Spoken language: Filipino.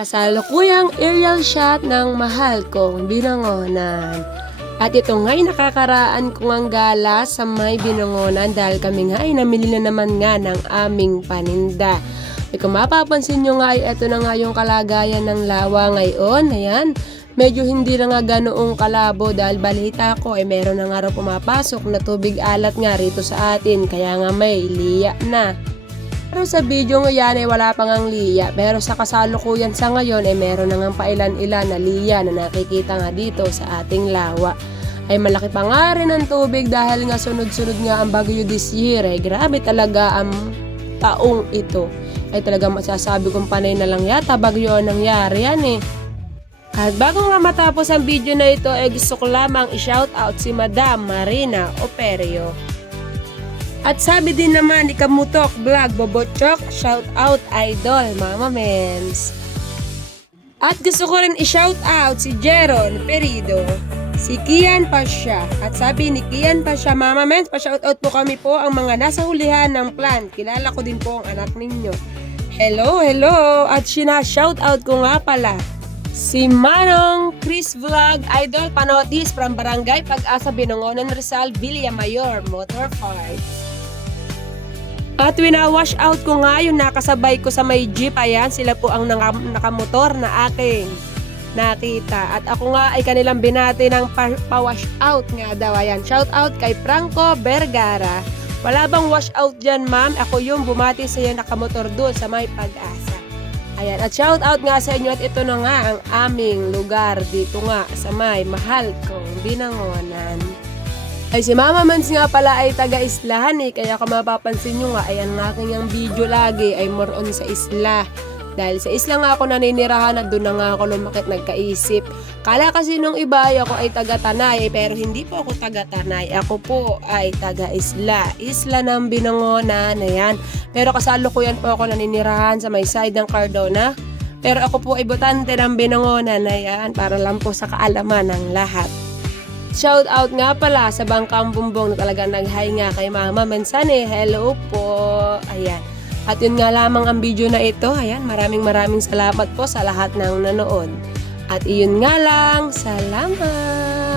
Kasalukuyang aerial shot ng mahal kong Binangonan. At ito nga'y nakakaraan ko ang gala sa may Binangonan dahil kami nga ay namili na naman nga ng aming paninda. E kung mapapansin nyo nga ay ito na nga yung kalagayan ng lawa ngayon. Ayan, medyo hindi na nga ganoong kalabo dahil balita ko ay meron na nga raw pumapasok na tubig alat nga rito sa atin. Kaya nga may liya na. Pero sa video nga yan ay wala pang ang liya, pero sa kasalukuyan sa ngayon ay meron na nga pailan-ilan na liya na nakikita nga dito sa ating lawa. Ay malaki pa nga rin ang tubig dahil nga sunod-sunod nga ang bagyo this year. Ay grabe talaga ang taong ito. Ay talaga masasabi kong panay na lang yata bagyo ang nangyari yan eh. At bago nga matapos ang video na ito ay gusto ko lamang i-shoutout si Madam Marina Operio. At sabi din naman ni Kamutok Vlog Bobochok, shout out idol Mama Mens. At gusto ko rin i-shout out si Jeron Perido, si Kian Pasha. At sabi ni Kian Pasha, Mama Mens, pa-shout out po kami po ang mga nasa hulihan ng plant. Kilala ko din po ang anak ninyo. Hello, hello. At shout out ko nga pala si Manong Chris Vlog Idol Panotis from Barangay Pag-asa, Binangonan, Rizal, Villamayor Motor Parts. At wina-wash out ko nga yung nakasabay ko sa may jeep. Ayan, sila po ang nakamotor na aking nakita. At ako nga ay kanilang binati ng pa-wash out nga daw. Ayan, shout out kay Franco Vergara. Wala bang wash out dyan, ma'am? Ako yung bumati sa iyo nakamotor doon sa may Pag-asa. Ayan, at shout out nga sa inyo at ito na nga ang aming lugar dito nga sa may mahal kong Binangonan. Ay si Mama Mans nga pala ay taga-islahan eh, kaya kung mapapansin nyo nga, ayan nga aking ang video lagi ay more on sa isla. Dahil sa isla nga ako naninirahan at doon na nga ako lumakit nagkaisip. Kala kasi nung iba ay ako ay taga-Tanay, pero hindi po ako taga-Tanay. Ako po ay taga-isla. Isla ng Binangonan, ayan. Pero kasalukuyan po ako naninirahan sa may side ng Cardona. Pero ako po ay botante ng Binangonan, ayan, para lang po sa kaalaman ng lahat. Shout out nga pala sa Bangkang Bumbong na talagang nag-hi nga kay Mama Mensane. Hello po. Ayan. At yun nga lamang ang video na ito. Ayan, maraming salamat po sa lahat ng nanood. At iyon nga lang. Salamat.